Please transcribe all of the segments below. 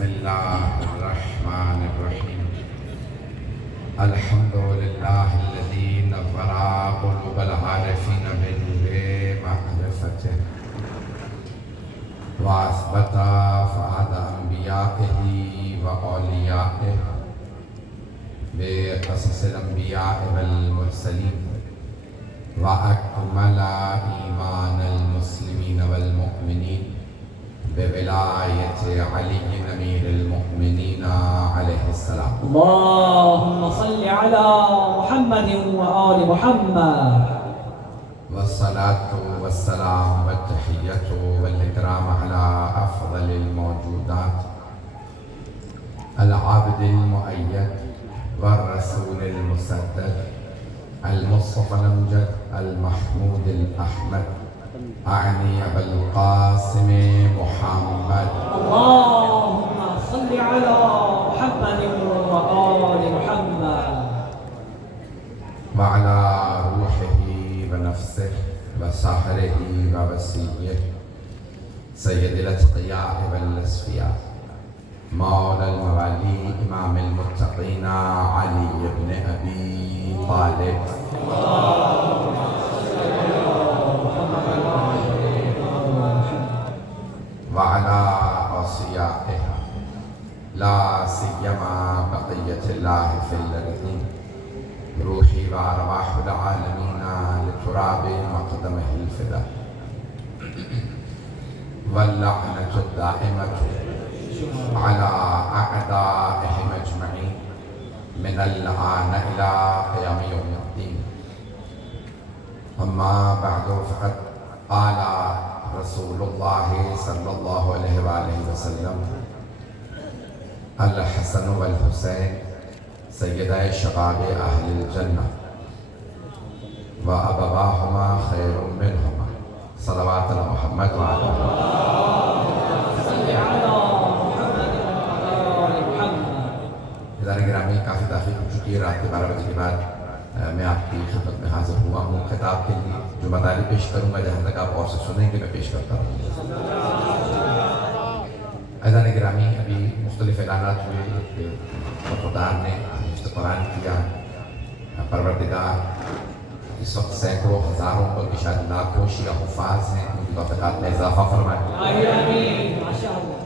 بسم اللہ الرحمن الرحیم الحمد للہ الذی نور قلوب العارفین بنور معرفتہ واثبت فؤاد انبیائہ واولیائہ بقصص الانبیاء والمرسلین واکمل ایمان المسلمین والمؤمنین بولایت علی امیر المؤمنین علیہ السلام. اللهم صل على محمد وآل محمد. والصلاة والسلام والتحية والإكرام على أفضل الموجودات العبد المؤيد والرسول المسدد المصطفى الأمجد المحمود الأحمد أعني أبا القاسم محمد. اللهم صل على محمد وآل محمد. وعلى روحه ونفسه وسحره ووسيله سيد الأتقياء والأصفياء مولى الموالي إمام المتقين علي بن أبي طالب. وعلى أوصيائه لا سيما بقية الله في الأرضين روحي وأرواح العالمين لتراب مقدمه الفداء واللعنة الدائمة على أعدائهم أجمعين من الآن إلى قيام يوم الدين. أما بعد فقد قال رسول الله صلى الله عليه وآله وسلم الحسن والحسين سيدا شباب أهل الجنة وأبواهما خير منهما صلوات على محمد وعلى صل على محمد وآل محمد. ادارے گرامی کافی تاخیر ہو چکی ہے. رات کے 12 بجے کے بعد میں آپ کی خدمت میں حاضر ہوا ہوں. خطاب کے لیے جو مطالب پیش کروں گا جہاں تک آپ اور سے سنیں گے میں پیش کرتا ہوں. عزیزان گرامی ابھی مختلف اعلانات ہوئے. خدار نے حفظ قرآن کیا. پروردگار اس وقت سینکڑوں ہزاروں بلکہ شاید لاکھوں شیعہ حفاظ ہیں. ان کی توفیقات میں اضافہ فرمائے. آمین ماشاء اللہ.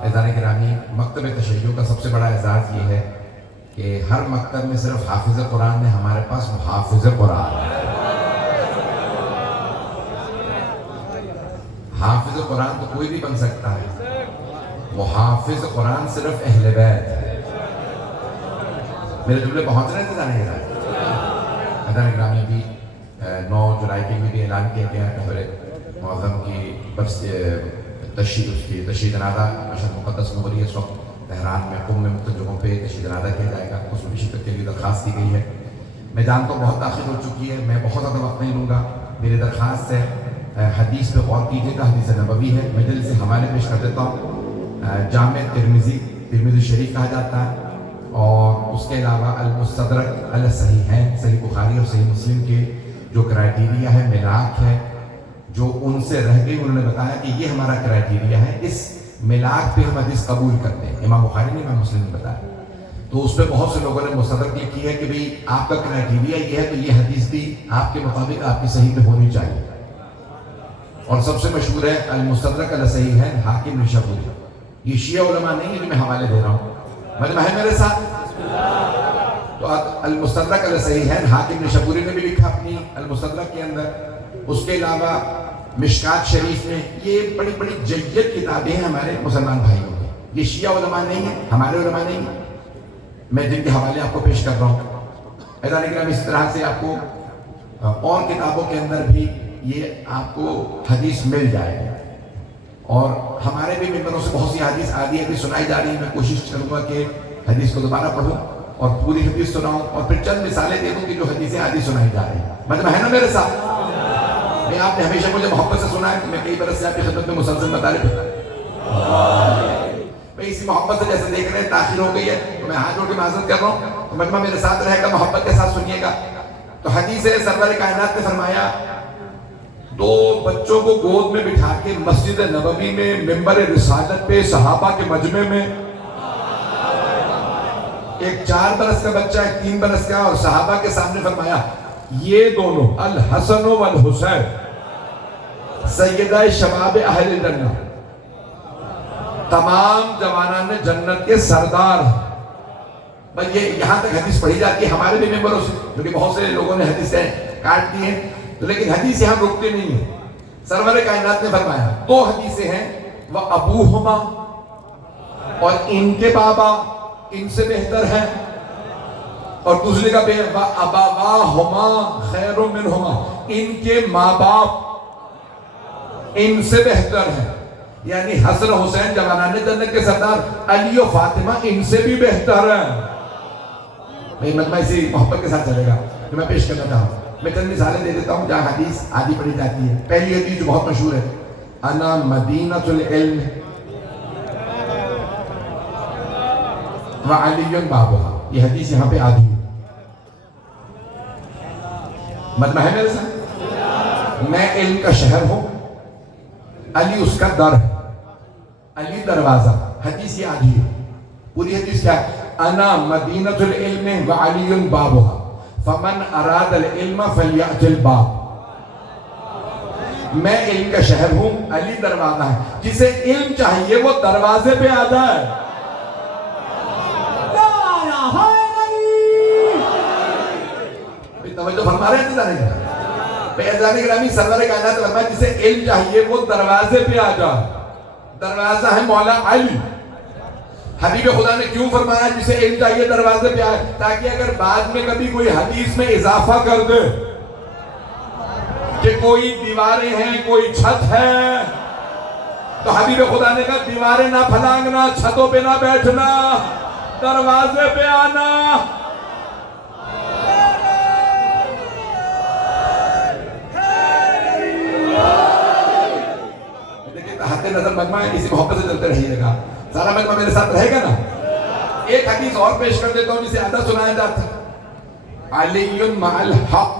عزیزان گرامی مکتب تشیع کا سب سے بڑا اعزاز یہ ہے کہ ہر مکتب میں صرف حافظ قرآن نے ہمارے پاس محافظ قرآن ہے. حافظ قرآن تو کوئی بھی بن سکتا ہے. محافظ قرآن صرف اہل بیت ہے. میرے جملے پہنچ رہے تھے جانے گرامی. عزیزان گرامی ابھی 9 جولائی کے لیے بھی اعلان کیا گیا کہ حضرت معظم کی تشییع جنازہ مشہد مقدس میں ہو رہی ہے. اس وقت تہران میں قم میں مختلف جگہوں پہ تشییع جنازہ کیا جائے گا. خصوصی شرکت کے لیے درخواست کی گئی ہے. میں جانتا ہوں بہت تاخیر ہو چکی ہے. میں بہت زیادہ وقت نہیں لوں گا. میری درخواست ہے حدیث پہ غور کیجیے گا. حدیث نبوی ہے. میں جلد سے حوالے پیش کر دیتا ہوں. جامع ترمذی شریف کہا جاتا ہے اور اس کے علاوہ المستدرک علی الصحیحین صحیح بخاری اور صحیح مسلم کے جو کرائیٹیریا ہے ملاک ہے جو ان سے رہ گئی انہوں نے بتایا کہ یہ ہمارا کرائیٹیریا ہے. اس ملاک پہ ہم حدیث قبول کرتے ہیں. امام بخاری نے امام مسلم نے بتایا. تو اس پہ بہت سے لوگوں نے مستدرک لکھی ہے کہ بھئی آپ کا کرائیٹیریا یہ ہے تو یہ حدیث بھی آپ کے مطابق آپ کی صحیح میں ہونی چاہیے. اور سب سے مشہور ہے المستدرک علی الصحیحین حاکم نشابوری. یہ شیعہ علماء نہیں ہے جو میں حوالے دے رہا ہوں. مجمع ہے میرے ساتھ. تو المستدرک علی الصحیحین حاکم نشابوری نے بھی لکھا اپنی المستدرک کے اندر. اس کے علاوہ مشکات شریف میں. یہ بڑی بڑی جید کتابیں ہیں ہمارے مسلمان بھائیوں کی. یہ شیعہ علماء نہیں ہیں ہمارے علماء نہیں ہیں. میں جن کے حوالے آپ کو پیش کر رہا ہوں. عزیزان گرامی اس طرح سے آپ کو اور کتابوں کے اندر بھی یہ آپ کو حدیث مل جائے گا. اور ہمارے بھی ممبروں سے بہت سی حدیث آدھی حدیث سنائی جا رہی ہے. میں کوشش کروں گا کہ حدیث کو دوبارہ پڑھوں اور پوری حدیث سناؤں اور پھر چند مثالیں دے دوں کہ جو حدیثیں آدھی سنائی جا رہی ہیں. مطلب ہے نا میرے ساتھ. میں آپ نے ہمیشہ مجھے محبت سے سنا ہے کہ میں کئی برس سے آپ کی خدمت میں مسلسل مطالب ہوں. میں اسی محبت سے جیسے دیکھ رہے ہیں تاخیر ہو گئی ہے تو میں ہاتھ جوڑ کے معذرت کر رہا ہوں. تو مجمع میرے ساتھ رہے گا محبت کے ساتھ سنیے گا. تو حدیث سرور کائنات نے فرمایا دو بچوں کو گود میں بٹھا کے مسجد نبوی میں ممبر رسالت پہ صحابہ کے مجمع میں، ایک 4 برس کا بچہ، ایک 3 برس کا، اور صحابہ کے سامنے فرمایا یہ دونوں الحسن والحسین سیدہ شباب اہل جنہ، تمام جوانان جنت کے سردار ہیں۔ بس یہ یہاں تک حدیث پڑھی جاتی ہے ہمارے بھی ممبروں سے، کیونکہ بہت سے لوگوں نے حدیثیں کاٹ دی ہیں، لیکن حدیث یہاں رکتے نہیں ہیں۔ سرور کائنات نے فرمایا 2 حدیثیں ہیں، وہ ابوہما، اور ان کے بابا ان سے بہتر ہیں، اور دوسرے کا ابواہما خیر منہما، ان کے ماں باپ ان سے بہتر ہیں، یعنی حسن حسین جوانان جنت کے سردار، علی و فاطمہ ان سے بھی بہتر ہیں۔ میں مطلب اسی محبت کے ساتھ چلے گا جو میں پیش کرنا چاہوں۔ میں چند مثالیں دے دیتا ہوں جہاں حدیث آدھی پڑھی جاتی ہے۔ پہلی حدیث جو بہت مشہور ہے، انا مدینۃ العلم وعلی بابھا، یہ حدیث یہاں پہ آدھی ہے۔ مطلب ہے میرے ساتھ، میں علم کا شہر ہوں، علی اس کا در ہے، علی دروازہ۔ حدیث یہ آدھی ہے۔ پوری حدیث کیا ہے؟ انا مدینۃ العلم وعلی بابھا فمن اراد العلم فلیأت الباب، میں علم کا شہر ہوں، علی دروازہ ہے، جسے علم چاہیے وہ دروازے پہ آ جائے۔ توجہ فرما رہے ہیں پیغمبر گرامی سرور کائنات فرمایا جسے علم چاہیے وہ دروازے پہ آ جائے، دروازہ ہے مولا علی۔ حبیب خدا نے کیوں فرمایا جسے علم چاہیے دروازے پہ آئے؟ تاکہ اگر بعد میں کبھی کوئی حدیث میں اضافہ کر دے کہ کوئی دیواریں ہیں، کوئی چھت ہے، تو حبیب خدا نے کہا دیواریں نہ پھلانگنا، چھتوں پہ نہ بیٹھنا، دروازے پہ آنا۔ ہاتھ نظر مجمع ہے، اسی محبت سے چلتے رہیے گا، سارا مجمع میرے ساتھ رہے گا نا۔ ایک حدیث اور پیش کر دیتا ہوں جسے آدھا سنایا جاتا ہے، علی مع الحق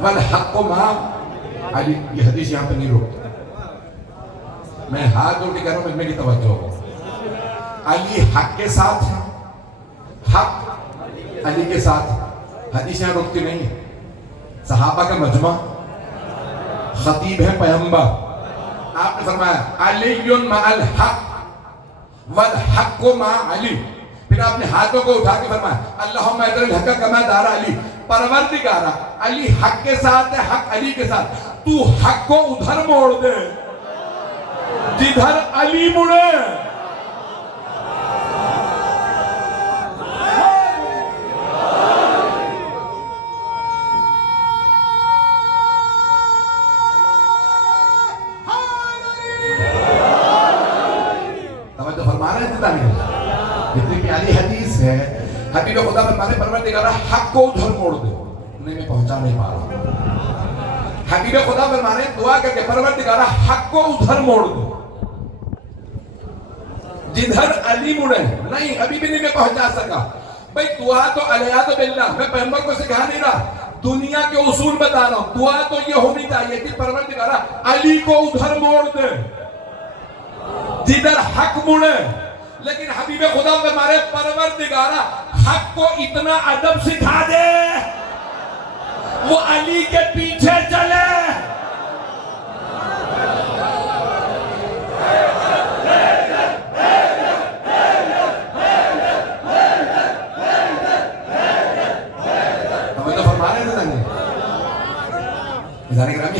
والحق مع علی۔ یہ حدیث یہاں پہ نہیں روکتا، میں ہاتھ جوڑ کے کہہ رہا ہوں، مجمع کی توجہ ہو۔ علی حق کے ساتھ ہے، حق علی کے ساتھ ہے۔ حدیث یہاں روکتی نہیں ہے، صحابہ کا مجمع، خطیب ہے پیغمبر، آپ نے فرمایا علی مع الحق والحق مع علی، پھر آپ نے ہاتھوں کو اٹھا کے فرمایا اللہم ادر الحق کما دار علی، پروردگارا علی حق کے ساتھ ہے، حق علی کے ساتھ، تو حق کو ادھر موڑ دے جدھر علی مڑے۔ جتنی پیاری حدیث ہے، حبیب خدا فرمانے پروردگارا حق کو ادھر موڑ دے، انہیں میں پہنچا نہیں پا رہا۔ حبیب خدا فرمانے دعا کر کے پروردگارا حق کو ادھر موڑ دے جدھر علی مڑے۔ نہیں، ابھی بھی نہیں میں پہنچا سکا بھئی، دعا تو علیہ باللہ، میں پیغمبر کو سکھا نہیں رہا، دنیا کے اصول بتا رہا ہوں۔ دعا تو یہ ہونی چاہیے کہ پروردگارا علی کو ادھر موڑ دے جدھر حق مڑے، لیکن حبیب خدا فرمارے پروردگارا حق کو اتنا ادب سکھا دے وہ علی کے پیچھے چلے۔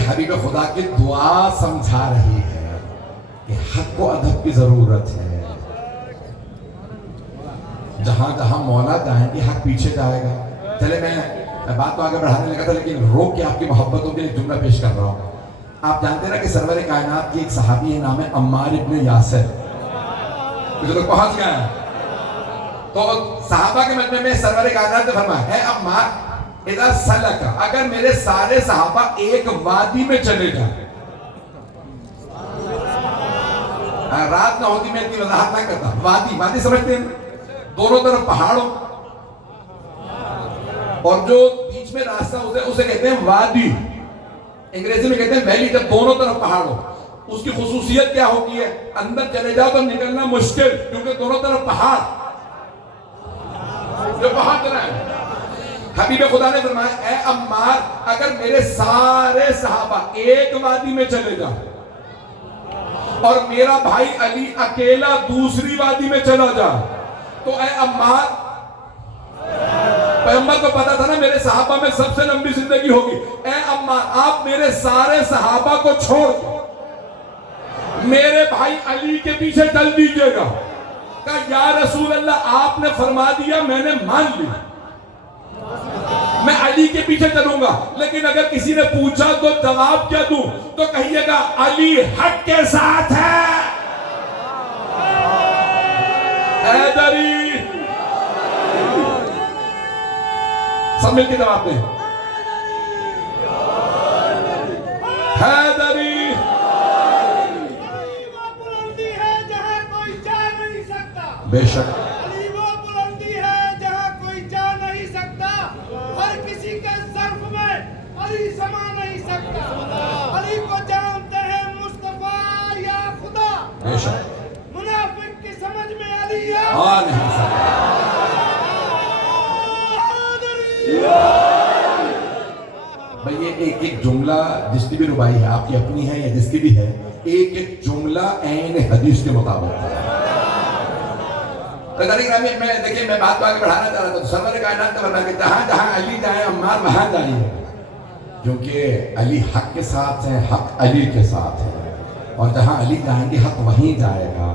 حبیب خدا کی دعا سمجھا رہی ہے کہ حق کو ادب کی ضرورت ہے، جہاں جہاں مولا جائیں گے حق پیچھے جائے گا۔ چلے میں بات تو آگے بڑھانے لگا تھا، لیکن روک کے آپ کی محبتوں کے لیے جملہ پیش کر رہا ہوں۔ آپ جانتے ہیں نا کہ سرور کائنات کی ایک صحابی ہے، نام ہے عمار ابن یاسر، کچھ لوگ پہنچ گئے ہیں۔ تو صحابہ کے مجمع میں سرور کائنات نے فرمایا ہے عمار اذا سلک، اگر میرے سارے صحابہ ایک وادی میں چلے جائیں، رات نہ ہوتی میں اتنی وضاحت نہ کرتا، وادی سمجھتے ہیں دونوں طرف پہاڑوں اور جو بیچ میں راستہ اسے کہتے ہیں وادی، انگریزی میں کہتے ہیں ویلی جب دونوں طرف پہاڑ ہو اس کی خصوصیت کیا ہوتی ہے؟ اندر چلے جاؤ تو نکلنا مشکل، کیونکہ دونوں طرف پہاڑ، جو پہاڑ چلا ہے۔ حبیب خدا نے فرمایا اے عمار اگر میرے سارے صحابہ ایک وادی میں چلے جا اور میرا بھائی علی اکیلا دوسری وادی میں چلا جا تو اے عمار، پیغمبر کو پتا تھا نا میرے صحابہ میں سب سے لمبی زندگی ہوگی، اے عمار آپ میرے سارے صحابہ کو چھوڑ میرے بھائی علی کے پیچھے چل دیجئے گا۔ کہا یا رسول اللہ آپ نے فرما دیا میں نے مان لی، میں علی کے پیچھے چلوں گا، لیکن اگر کسی نے پوچھا تو جواب کیا دوں؟ تو کہیے گا علی حق کے ساتھ ہے۔ حیدری، سب مل کے جواب دیں، حیدری۔ بے شک علی وہ بلندی ہے جہاں کوئی جا نہیں سکتا، ہر کسی کے ظرف میں علی سما نہیں سکتا۔ علی کو جانتے ہیں مصطفیٰ یا خدا، بے شک منافق کی سمجھ میں علی ہے۔ نہیں سکتا۔ بھئی یہ ایک جملہ جس کی بھی ربائی ہے، آپ کی اپنی ہے یا جس کی بھی ہے، ایک جملہ عین حدیث کے مطابق ہے۔ دیکھیں میں بات کو آگے بڑھانا چاہ رہا تھا، سرور کائنات کا فرمان کہ جہاں جہاں علی جائے عمار وہاں جائیے، کیونکہ علی حق کے ساتھ ہے، حق علی کے ساتھ ہے، اور جہاں علی جائیں گے حق وہیں جائے گا۔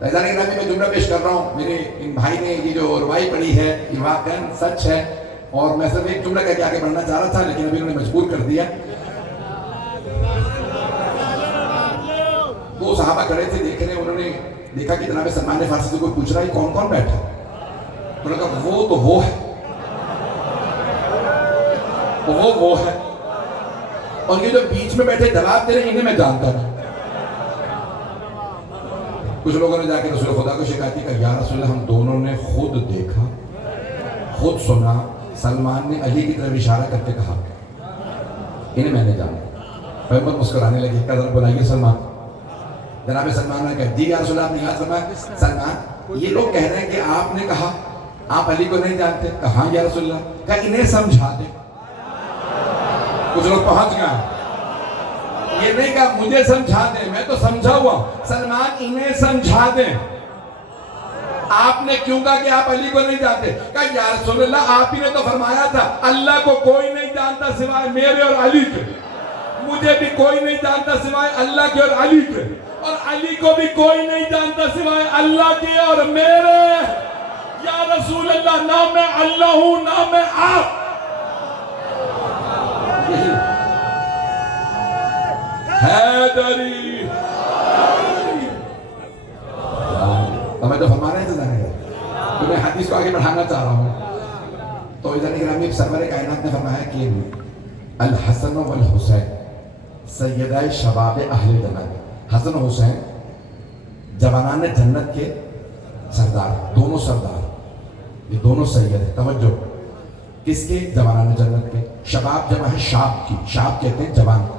میں جملہ پیش کر رہا ہوں، میرے ان بھائی نے یہ جو روائی پڑھی ہے یہ واقعاً سچ ہے، اور میں صرف ایک جملہ کہہ کے آگے بڑھنا چاہ رہا تھا لیکن ابھی انہوں نے مجبور کر دیا۔ وہ صحابہ کھڑے تھے دیکھ رہے، انہوں نے دیکھا کہ جناب سلمان فارسی سے کوئی پوچھ رہا ہے کون کون بیٹھا، انہوں نے کہا وہ تو وہ ہے، وہ ہے، اور یہ جو بیچ میں بیٹھے جواب دے رہے انہیں میں جانتا نہیں۔ کچھ لوگوں نے جا کے رسول خدا کو شکایت کی کہ یا رسول اللہ ہم دونوں نے خود دیکھا، خود سنا، سلمان نے علی کی طرف اشارہ کر کے کہا انہیں میں نے جانا۔ پیغمبر مسکرانے لگے، کہا ذرا بلائیے سلمان۔ جناب سلمان نے کہا جی یا رسول اللہ آپ نے یاد فرمایا سلمان یہ لوگ کہہ رہے ہیں کہ آپ نے کہا آپ علی کو نہیں جانتے، کہا ہاں یا رسول اللہ، کہا انہیں سمجھا دیں۔ کچھ لوگ پہنچ گئے، یہ نہیں کہا مجھے سمجھا دیں، میں تو سمجھا ہوا، سلمان انہیں سمجھا دیں۔ آپ نے کیوں کہا کہ آپ علی کو نہیں جانتے؟ کہا یا رسول اللہ آپ ہی نے تو فرمایا تھا اللہ کو کوئی نہیں جانتا سوائے میرے اور علی کے، مجھے بھی کوئی نہیں جانتا سوائے اللہ کے اور علی کے، اور علی کو بھی کوئی نہیں جانتا سوائے اللہ کے اور میرے۔ یا رسول اللہ نہ میں اللہ ہوں نہ میں آپ۔ حیدری میں تو فرما رہے ہیں تو میں حدیث کو آگے بڑھانا چاہ رہا ہوں۔ تو ادھر گرامی سرور کائنات نے فرمایا کہ الحسن والحسین سیدہ شباب اہل جنت، حسن و حسین جوانان جنت کے سردار، دونوں سردار، یہ دونوں سید ہیں۔ توجہ، کس کے؟ جوانان جنت کے۔ شباب جمع ہے شاب کی، شاب کہتے ہیں جوان کو۔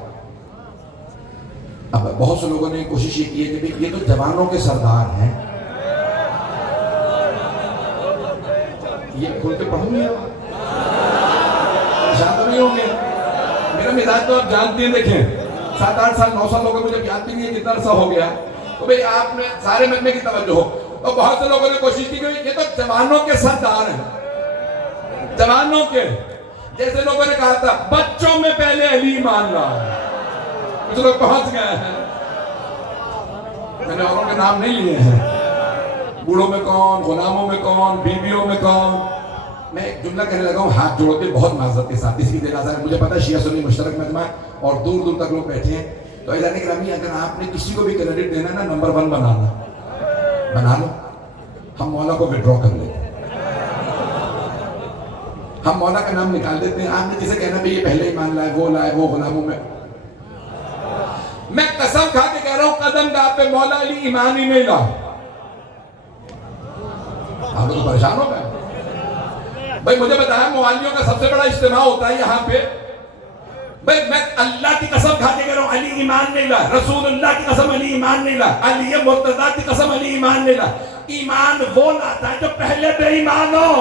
اب بہت سے لوگوں نے کوشش یہ کی ہے کہ یہ تو جوانوں کے سردار ہیں، یہ کھل کے پڑھوں گے شاید تو نہیں ہوں گے، میرا مزاج تو آپ جانتے ہیں، دیکھیں 7 8 سال 9 سال ہو گئے، مجھے یاد بھی نہیں ہے کتنا عرصہ ہو گیا، تو بھئی آپ نے سارے مجمع کی توجہ ہو، تو بہت سے لوگوں نے کوشش کی کہ یہ تو جوانوں کے سردار ہیں، جوانوں کے، جیسے لوگوں نے کہا تھا بچوں میں پہلے علی مان رہا ہے، کچھ لوگ پہنچ گئے ہیں، میں نے اوروں کے نام نہیں لیے ہیں، بوڑھوں میں کون، غلاموں میں کون، بیویوں میں کون۔ میں ایک جملہ کہنے لگا ہوں ہاتھ جوڑ کے بہت معذرت کے ساتھ، اس کی دلازہ ہے، مجھے پتا ہے شیعہ سنی مشترک مجمع اور دور دور تک لوگ بیٹھے ہیں، تو اعزازی گرامی اگر آپ نے کسی کو بھی کریڈٹ دینا نا نمبر 1 بنا لو، ہم مولا کو وڈرا کر لیتے ہیں، ہم مولا کا نام نکال دیتے ہیں، آپ نے جسے کہنا بھی یہ پہلے ایمان لائے وہ غلاموں میں، میں قسم کھا کے کہہ رہا ہوں قدم گاہ پہ مولا علی ایمان ہی نہیں لا، آپ تو پریشان ہو گئے۔ بھائی مجھے بتایا موالیوں کا سب سے بڑا اجتماع ہوتا ہے یہاں پہ، بھائی میں اللہ کی قسم کھا کے کہہ رہا ہوں علی ایمان نہیں لا، رسول اللہ کی قسم علی ایمان نہیں لا، علی مرتضیٰ کی قسم علی ایمان نہیں لا۔ ایمان وہ لاتا ہے جو پہلے بے ایمان ہو۔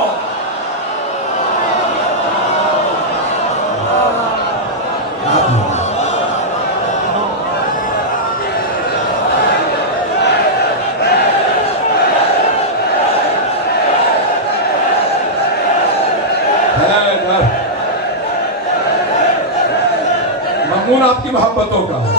مضمون آپ کی محبتوں کا ہے۔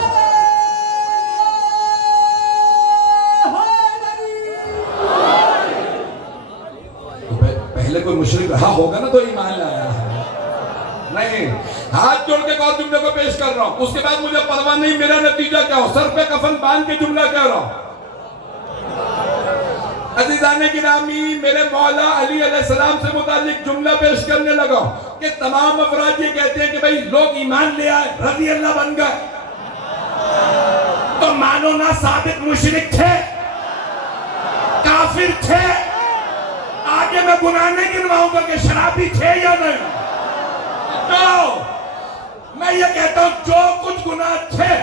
تو پہلے کوئی مشرک رہا ہوگا نا تو ایمان لایا ہے، نہیں ہاتھ جوڑ کے اور جملے کو پیش کر رہا ہوں، اس کے بعد مجھے پرواہ نہیں میرا نتیجہ کیا ہو، سر پہ کفن باندھ کے جملہ کہہ رہا ہوں۔ عزیزان گرامی، میرے مولا علی علیہ السلام سے متعلق جملہ پیش کرنے لگا کہ تمام افراد یہ کہتے ہیں کہ بھئی لوگ ایمان لے آئے، رضی اللہ بن گئے، تو مانو نا ثابت مشرک تھے، کافر تھے۔ آگے میں گناہ نہیں گنواؤں گا کہ شرابی تھے یا نہیں، تو میں یہ کہتا ہوں جو کچھ گناہ تھے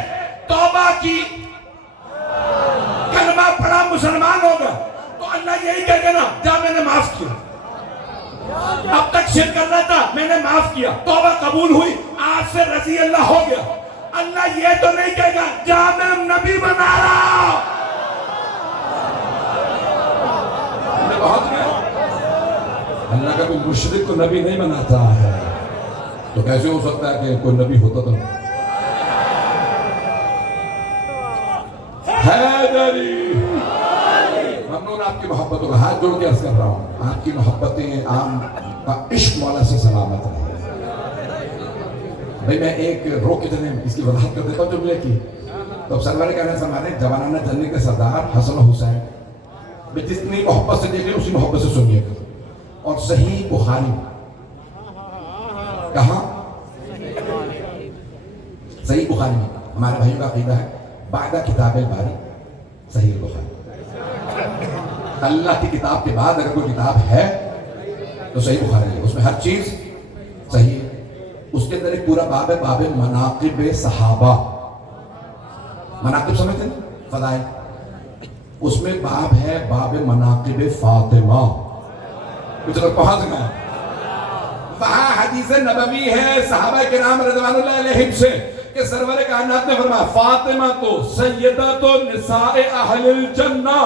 توبہ کی، کلمہ پڑھا مسلمان ہوگا، تو اللہ یہی کہہ گا نا جا میں نے معاف کیا، اب تک شرک کر رہا تھا میں نے معاف کیا، توبہ قبول ہوئی، آج سے رضی اللہ ہو گیا۔ اللہ یہ تو نہیں کہے گا جا میں نبی بنا رہا۔ اللہ کا کوئی مشرک کو نبی نہیں بناتا ہے، تو کیسے ہو سکتا ہے کہ کوئی نبی ہوتا تو حیدری؟ ممنون آپ کی محبتوں کا، ہاتھ جوڑ کے عرض کر رہا ہوں آپ کی محبتیں عام کا عشق مولا سے سلامت رہے۔ بھئی میں ایک روک کے جنہیں اس کی وضاحت کر دیتا ہوں جملے کی۔ تو اب سرور کہنے سمانے جوانانہ جنگ کے سردار حسن و حسین، میں جتنی محبت سے دیکھ اسی محبت سے سنیے گا۔ اور صحیح بخاری کہاں؟ صحیح بخاری میں ہمارے بھائیوں کا عقیدہ ہے بعد کتاب الباری صحیح بخاری، اللہ کی کتاب کے بعد اگر کوئی کتاب ہے تو صحیح بخاری ہے، اس میں ہر چیز صحیح ہے۔ اس کے اندر ایک پورا باب ہے، باب مناقب صحابہ، مناقب سمجھتے ہیں فضائل، اس میں باب ہے باب مناقب فاطمہ، کچھ لوگ پہنچ گئے۔ وہاں حدیث نبوی ہے صحابہ کرام رضوان اللہ علیہم سے کہ سرور کائنات نے فرمایا فاطمہ تو سیدۃ نساء اہل الجنہ،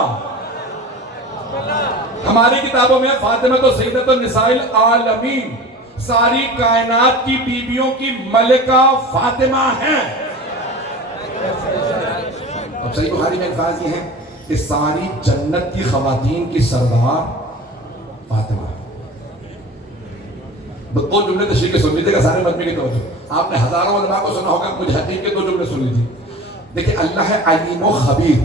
ہماری کتابوں میں فاطمہ تو سیدۃ نساء العالمین، ساری کائنات کی بیویوں کی ملکہ فاطمہ ہیں۔ اب صحیح بخاری میں الفاظ یہ ہیں کہ ساری جنت کی خواتین کی سردار فاطمہ۔ دو جملے تشریح کے سن لیجیے گا سارے مجمع کی توجہ، آپ نے ہزاروں علماء کو سنا ہوگا، مجھے حقیق کے دو جملے سن لیجیے۔ دیکھیں اللہ ہے علیم و خبیر،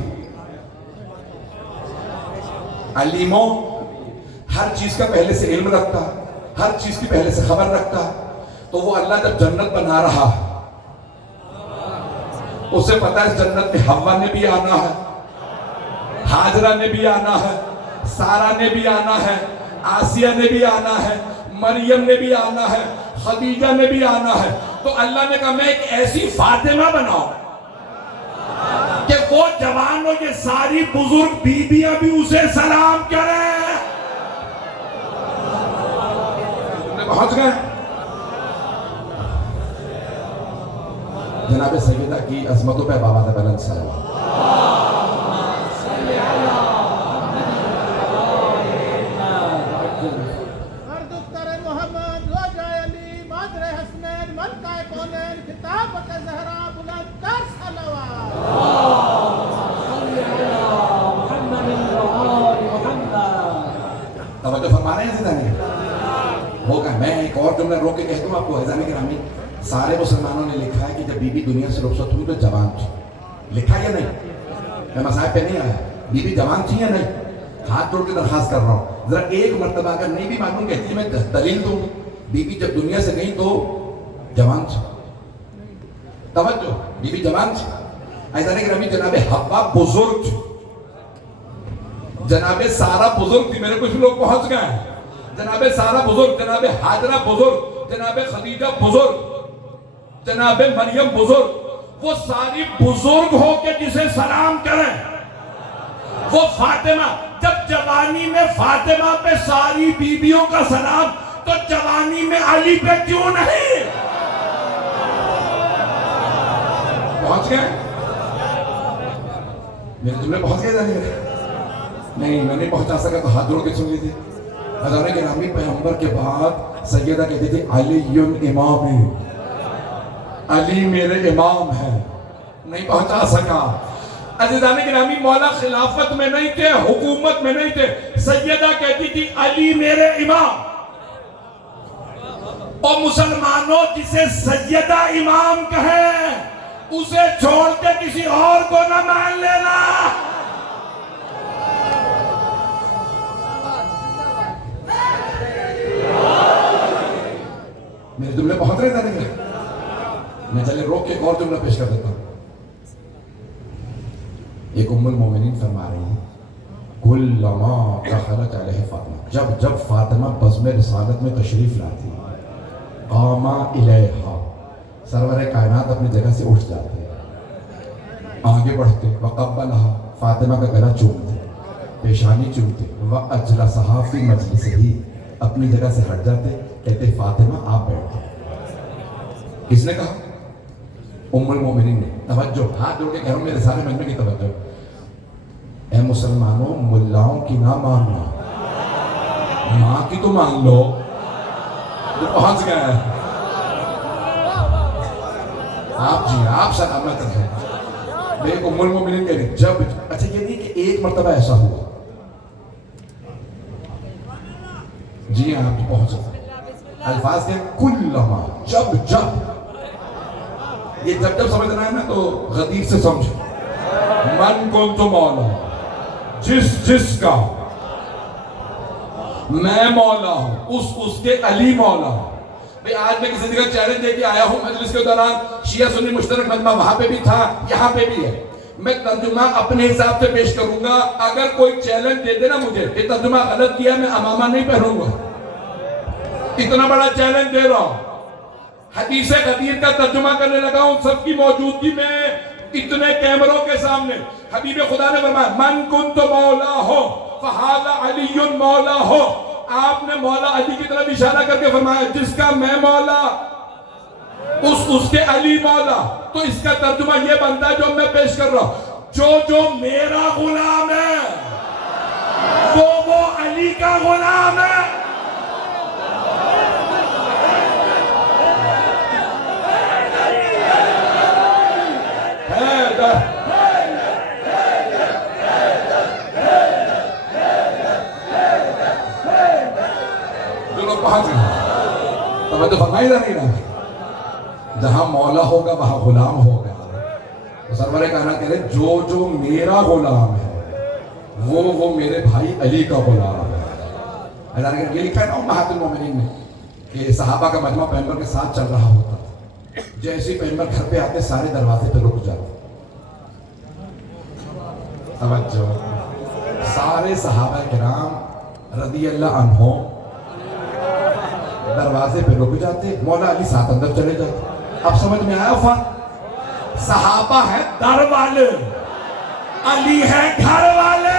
علیم و ہر چیز کا پہلے سے علم رکھتا ہے، ہر چیز کی پہلے سے خبر رکھتا ہے۔ تو وہ اللہ جب جنت بنا رہا ہے اسے پتا ہے اس جنت میں حوا نے بھی آنا ہے، حاجرہ نے بھی آنا ہے، سارہ نے بھی آنا ہے، آسیہ نے بھی آنا ہے، مریم نے بھی آنا ہے، خدیجہ نے بھی آنا ہے۔ تو اللہ نے کہا میں ایک ایسی فاطمہ بناؤں کہ وہ جوان ہو، یہ ساری بزرگ بیویاں بھی اسے سلام کریں۔ پہنچ گئے؟ جناب سیدہ کی عظمتوں پہ بابا بلند سلام۔ توجہ فرما رہے ہیں زندانی ہوگا۔ میں ایک اور جملہ روک کے کہتا ہوں آپ کو، عزیزان گرامی، سارے مسلمانوں نے لکھا ہے کہ جب بی بی دنیا سے رخصت ہوئی تو جوان تھی، لکھا یا نہیں؟ میں مذاہب پہ نہیں آیا، بی بی جوان تھی یا نہیں؟ ہاتھ جوڑ کے درخواست کر رہا ہوں ذرا ایک مرتبہ اگر نہیں بھی معلوم کہتی ہے میں دلیل دوں، بی بی جب دنیا سے گئی تو جوان تھی، توجہ بی بی جوان تھی۔ عزیزان گرامی جناب حوا بزرگ تھی، جناب سارہ بزرگ تھی، میرے کچھ لوگ پہنچ گئے ہیں، جناب سارہ بزرگ، جناب حاجرہ بزرگ، جناب خدیجہ بزرگ، جناب مریم بزرگ، وہ ساری بزرگ ہو کے جسے سلام کریں، وہ فاطمہ، جب جوانی میں فاطمہ پہ ساری بیویوں کا سلام، تو جوانی میں علی پہ کیوں نہیں؟ پہنچ گئے؟ میرے جملے پہنچ گئے جانے گئے؟ نہیں، میں نہیں پہنچا سکا تو ہاتھ جوڑ کے سن لیجیے۔ حضرت گرامی پیغمبر کے بعد سیدہ کہتی تھی علی امامی، علی میرے امام ہے، نہیں پہنچا سکا۔ عزیزان گرامی مولا خلافت میں نہیں تھے، حکومت میں نہیں تھے، سیدہ کہتی تھی علی میرے امام۔ اور مسلمانوں جسے سیدہ امام کہیں اسے چھوڑ کے کسی اور کو نہ مان لینا۔ میرے جملے پہنچ رہے تھے نہیں؟ میں چلے روک کے ایک اور جملہ پیش کر دیتا ہوں۔ ایک ام المومنین فرما رہی ہیں کلما دخلت علیہ فاطمہ، جب فاطمہ بزم رسالت میں تشریف لاتی قاما الیہا، سرور کائنات اپنی جگہ سے اٹھ جاتے، آگے بڑھتے، وقبلہا، فاطمہ کا گلا چومتے، پیشانی چومتے، واجلسہا فی مجلسہ، اپنی جگہ سے ہٹ جاتے، کہتے فاطمہ آپ بیٹھتے۔ کس نے کہا؟ ام المومنین نے۔ توجہ، ہاتھ جوڑ کے کہہ رہا ہوں میرے سارے مجمع کی توجہ، اے مسلمانوں ملاؤں کی نہ ماننا، ماں کی تو مان لو جو پہنچ گیا ہے۔ آپ جی آپ سلامت رہیں۔ ایک ام المومنین کہہ رہی جب، اچھا یہ نہیں کہ ایک مرتبہ ایسا ہوا، جی ہاں آپ پہنچ گئے۔ الفاظ کے کلما، جب، یہ جب سمجھنا ہے نا تو غدیر سے سمجھ، من کنت مولا، جس کا میں مولا ہوں، اس کے علی مولا ہوں۔ بھئی آج میں کسی جگہ چیلنج دے کے آیا ہوں مجلس کے دوران، شیعہ سنی مشترک مجمع وہاں پہ بھی تھا، یہاں پہ بھی ہے، میں ترجمہ اپنے حساب سے پیش کروں گا۔ اگر کوئی چیلنج دے دے نا مجھے کہ ترجمہ غلط کیا، میں امامہ نہیں پہنوں گا، اتنا بڑا چیلنج دے رہا ہوں۔ حدیث غدیر کا ترجمہ کرنے لگا ہوں سب کی موجودگی میں، اتنے کیمروں کے سامنے۔ حبیب خدا نے فرمایا من کنت مولا ہو فہذا علی مولا ہو، آپ نے مولا علی کی طرف اشارہ کر کے فرمایا جس کا میں مولا اس کے علی مولا۔ تو اس کا ترجمہ یہ بنتا ہے جو میں پیش کر رہا ہوں، جو میرا غلام ہے وہ علی کا غلام ہے۔ توجہ فرمائی جا نہیں رہا، جہاں مولا ہوگا وہاں غلام ہوگا۔ تو سرور کائنات کہہ رہے جو میرا غلام ہے وہ میرے بھائی علی کا غلام ہے۔ یہ لکھا ہے نا امہات المومنین نے کہ صحابہ کا مجمع پیغمبر کے ساتھ چل رہا ہوتا تھا، جیسے پیغمبر گھر پہ آتے سارے دروازے پہ رک جاتے۔ توجہ، سارے صحابہ کرام رضی اللہ عنہ دروازے پہ رک جاتے، مولا علی ساتھ اندر چلے جاتے۔ اب سمجھ میں آیا فرق؟ صحابہ ہے در والے، علی ہے گھر والے۔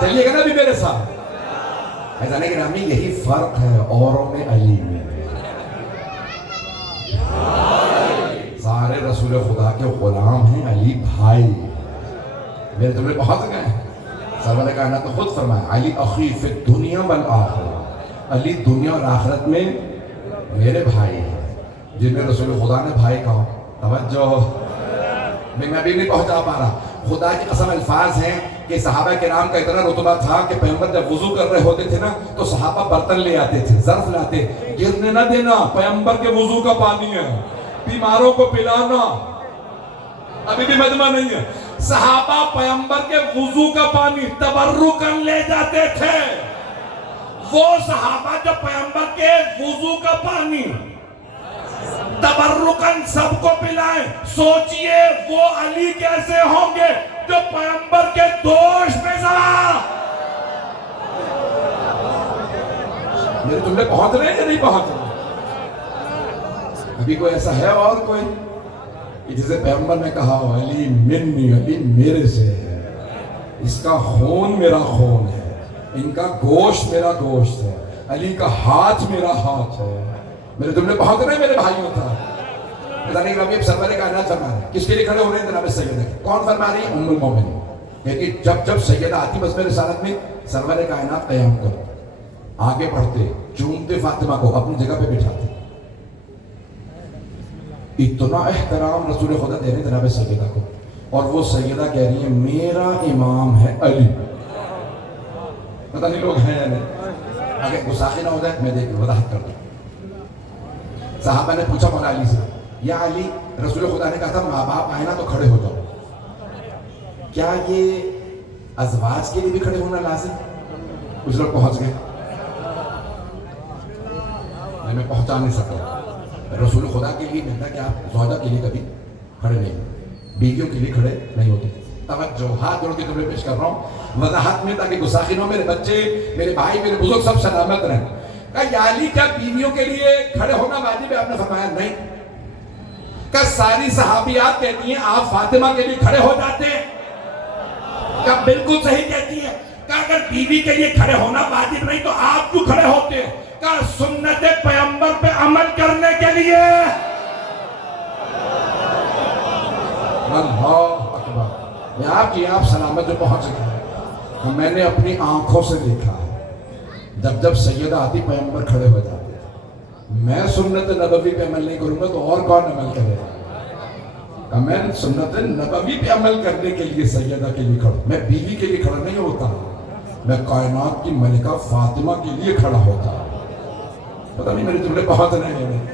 چلیے گا نا بھی میرے ساتھ؟ ایسا نہیں گرامی، یہی فرق ہے اوروں میں علی میں۔ سارے رسول خدا کے غلام ہیں، علی بھائی۔ میرے جملے پہنچ گئے ہیں؟ سرور کائنات نے خود فرمایا علی اخی فی الدنیا والآخرہ، علی دنیا اور آخرت میں میرے بھائی ہیں۔ جنہیں رسول خدا نے بھائی کہا، توجہ، میں ابھی نہیں پہنچا پا رہا۔ خدا کی قسم الفاظ ہیں کہ صحابہ کرام کا اتنا رتبہ تھا کہ پیغمبر جب وضو کر رہے ہوتے تھے نا تو صحابہ برتن لے آتے تھے، ظرف لاتے، گرنے نہ دینا، پیغمبر کے وضو کا پانی ہے، بیماروں کو پلانا، ابھی بھی مجمع نہیں ہے، صحابہ پیغمبر کے وضو کا پانی تبرکن لے جاتے تھے۔ وہ صحابہ جو پیغمبر کے وضو کا پانی تبرکن سب کو پلائیں، سوچئے وہ علی کیسے ہوں گے جو پیغمبر کے دوش پہ سوا۔ میرے تم نے پہنچ رہے ہیں یا نہیں پہنچ رہے؟ ابھی کوئی ایسا ہے اور کوئی جسے پیغمبر نے کہا علی منی، علی میرے سے ہے، اس کا خون میرا خون ہے، ان کا گوشت میرا گوشت ہے، علی کا ہاتھ میرا ہاتھ ہے۔ میرے تم نے پہنچ رہے ہیں میرے بھائیوں تھا۔ بتانے کے اب سرور کائنات فرما رہے ہیں، کس کے لیے کھڑے ہو رہے ہیں جناب سیدہ؟ کون فرما رہی ہے؟ ام المومنین، کہ جب سیدہ آتی بس میرے رسالت میں سرور کائنات قیام کرتے، آگے بڑھتے، چومتے فاطمہ کو، اپنی جگہ پہ بٹھاتے۔ اتنا احترام رسول خدا دے رہے ہیں جناب سیدہ کو، اور وہ سیدہ کہہ رہی ہے میرا امام ہے علی۔ پتہ نہیں لوگ ہیں یا نہیں، اگر گستاخی نہ ہو جائے میں دیکھ وضاحت کر دوں۔ صحابہ نے پوچھا مولا علی سے، یا علی، رسول خدا نے کہا تھا ماں باپ آئے نا تو کھڑے ہو جاؤ، کیا یہ ازواج کے لیے بھی کھڑے ہونا لازم؟ کچھ لوگ پہنچ گئے، میں پہنچا نہیں سکتا۔ رسول خدا کے لیے ملتا کہ آپ زوجہ کے لیے کبھی کھڑے نہیں، بیویوں کے لیے کھڑے نہیں ہوتے۔ توجہ، ہاتھ جوڑ کے تمہیں پیش کر رہا ہوں وضاحت میں، تاکہ گستاخی نہ ہو، میرے بچے، میرے بھائی، میرے بزرگ سب سلامت رہیں۔ کہ یا علی کیا بیویوں کے لیے کھڑے ہونا واجب ہے؟ آپ نے فرمایا نہیں۔ کہ ساری صحابیات کہتی ہیں آپ فاطمہ کے لیے کھڑے ہو جاتے ہیں؟ کہ بالکل صحیح کہتی ہے۔ کہ اگر بیوی کے لیے کھڑے ہونا واجب نہیں تو آپ کیوں کھڑے ہوتے ہیں؟ کہ سنت پیغمبر پہ عمل کرنے کے لیے۔ اللہ اکبر، آپ سلامت جو پہنچ گئے۔ میں نے اپنی آنکھوں سے دیکھا ہے جب سیدہ آتی پیغمبر کھڑے ہو جاتے تھے۔ میں سنت نبوی پہ عمل نہیں کروں گا تو اور کون عمل کرے گا؟ میں سنت نبوی پہ عمل کرنے کے لیے سیدہ کے لیے کھڑا، میں بیوی کے لیے کھڑا نہیں ہوتا، میں کائنات کی ملکہ فاطمہ کے لیے کھڑا ہوتا۔ پتہ نہیں میرے تمہیں پہنچ رہے ہیں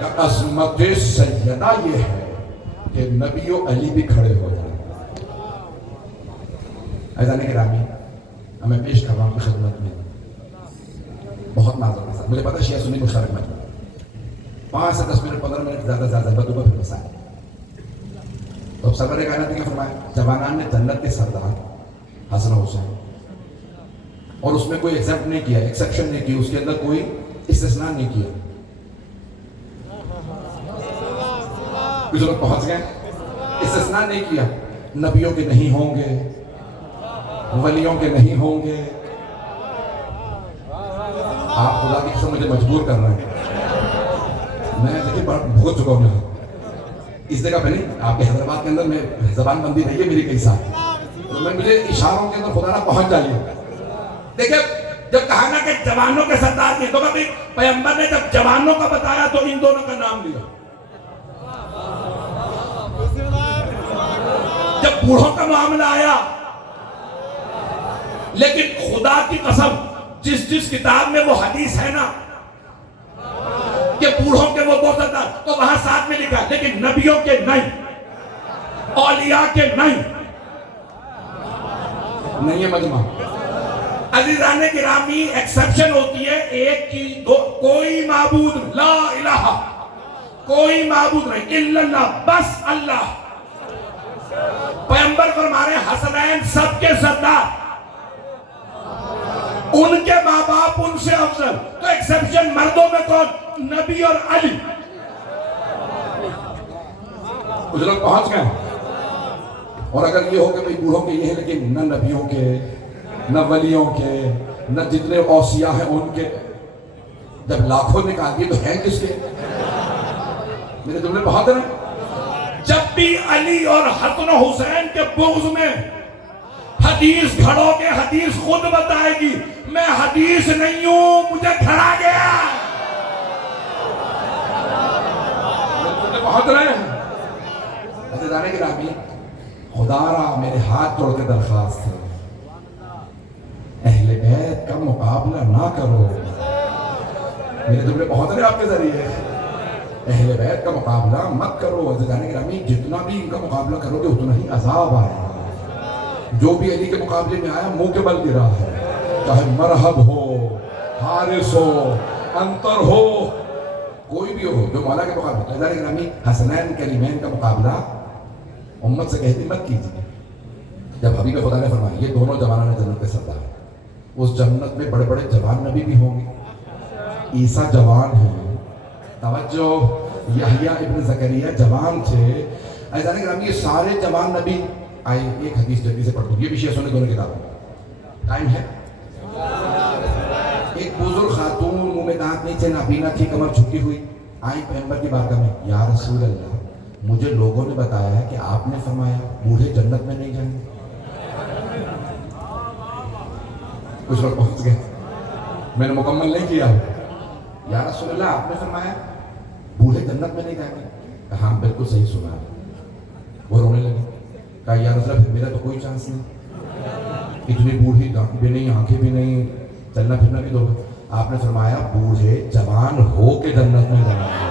کہ عظمت سیدہ یہ ہے کہ نبی و علی بھی کھڑے ہو جائیں۔ عزیزان گرامی، میں پیش کر رہا ہوں کی خدمت میں بہت معذرت کے ساتھ، مجھے پتہ شیعہ سنی مشترک مجمع 5 سے 10 منٹ 15 منٹ زیادہ بدوبہ پھر مسائل۔ تو سرور کائنات نے کیا فرمایا؟ جوانان نے جنت کے سردار حسن حسین، اور اس میں کوئی ایکسپٹ نہیں کیا، ایکسپشن نہیں کی، اس کے اندر کوئی استثناء نہیں کیا۔ کچھ لوگ پہنچ گئے، استثناء نہیں کیا، نبیوں کے نہیں ہوں گے، ولیوں کے نہیں ہوں گے۔ آپ خدا کی قسم مجھے مجبور کر رہے ہیں، میں دیکھیں بہت چکا ہوں یہاں اس جگہ پہ نہیں، آپ کے حیدرآباد کے اندر میں زبان بندی نہیں ہے میری کئی سال، تو میں مجھے اشاروں کے اندر خدا نہ پہنچ جائیے۔ دیکھیں جب کہا نا کہ جوانوں کے سردار نہیں، تو کبھی پیغمبر نے جب جوانوں کا بتایا تو ان دونوں کا نام لیا، جب بوڑھوں کا معاملہ آیا، لیکن خدا کی قسم جس کتاب میں وہ حدیث ہے نا کہ بوڑھوں کے وہ بہت زیادہ، تو وہاں ساتھ میں لکھا، لیکن نبیوں کے نہیں، اولیاء کے نہیں ہے مجمع۔ عزیزان گرامی، ایکسپشن ہوتی ہے ایک کی دو، کوئی معبود لا الہ، کوئی معبود نہیں الا اللہ، بس اللہ۔ پیغمبر فرما رہے ہیں حسنین سب کے سردار، ان کے ماں باپ ان سے افضل، تو ایکسپشن مردوں میں کون؟ نبی اور علی۔ کچھ لوگ پہنچ گئے، اور اگر یہ ہو کہ بھئی بوڑھوں کے یہ ہے لیکن نہ نبیوں کے، نہ ولیوں کے، نہ جتنے اوصیاء ہیں ان کے، جب لاکھوں نکال دیے تو ہیں کس کے؟ میرے تم نے بہت رہے، جب بھی علی اور حسن و حسین کے بغض میں حدیث کھڑو گے، حدیث خود بتائے گی میں حدیث نہیں ہوں، مجھے کھڑا گیا۔ میرے تم نے بہت رہے ہیں۔ عزیزان گرامی، خدا را میرے ہاتھ جوڑ کے درخواست ہے اہل بیت کا مقابلہ نہ کرو. میرے جملے بہت ہیں آپ کے ذریعے. اہل بیت کا مقابلہ مت کرو. عزیزان گرامی جتنا بھی ان کا مقابلہ کرو گے اتنا ہی عذاب آئے گا. جو بھی علی کے مقابلے میں آیا منہ کے بل گرا ہے, چاہے مرحب ہو, حارث ہو, انتر ہو, کوئی بھی ہو جو مولا کے مقابلے. عزیزان گرامی حسنین کریمین کا مقابلہ امت سے کہتی مت کیجیے. جب حبیب خدا نے فرمایا یہ دونوں جوانان جنت کے سردار, اس جنت میں بڑے بڑے جوان نبی بھی ہوں گے. عیسیٰ جوان ہیں, توجہ, یحییٰ ابن زکریا جوان تھے. عزیزان گرامی یہ سارے جوان نبی آئے. ایک حدیث جلدی سے پڑھ دوں, یہ بھی شیعہ سنی دونوں کتابوں. ٹائم ہے. ایک بزرگ خاتون منہ میں دانت نہیں تھے, نابینا تھی, کمر جھکی ہوئی, آئی پیغمبر کی بارگاہ میں, یا رسول اللہ مجھے لوگوں نے بتایا ہے کہ آپ نے فرمایا بوڑھے جنت میں نہیں جائیں گے. کچھ لوگ پہنچ گئے, میں نے مکمل نہیں کیا. یا رسول اللہ آپ نے فرمایا بوڑھے جنت میں نہیں جائیں گے. ہاں بالکل صحیح سنا. وہ رونے لگے. کہا یا رسول اللہ پھر میرا تو کوئی چانس نہیں, اتنی بوڑھی دانت بھی نہیں, آنکھیں بھی نہیں, چلنا پھرنا بھی دو. آپ نے فرمایا بوڑھے جوان ہو کے جنت میں جائیں گے.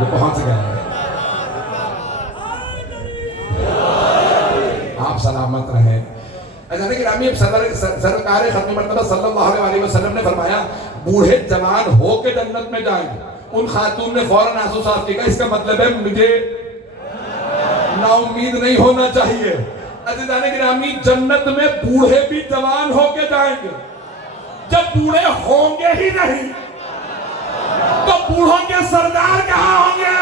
وہ پہنچ گئے. آپ سلامت رہیں. عزیزان گرامی سرکار ختم مرتبہ صلی اللہ علیہ وسلم نے فرمایا بوڑھے جوان ہو کے جنت میں جائیں گے. ان خاتون نے فوراً آنسو صاف کیا. اس کا مطلب ہے مجھے نا امید نہیں ہونا چاہیے. عزیزان گرامی جنت میں بوڑھے بھی جوان ہو کے جائیں گے. جب بوڑھے ہوں گے ہی نہیں تو بوڑھوں کے سردار کہاں ہوں گے؟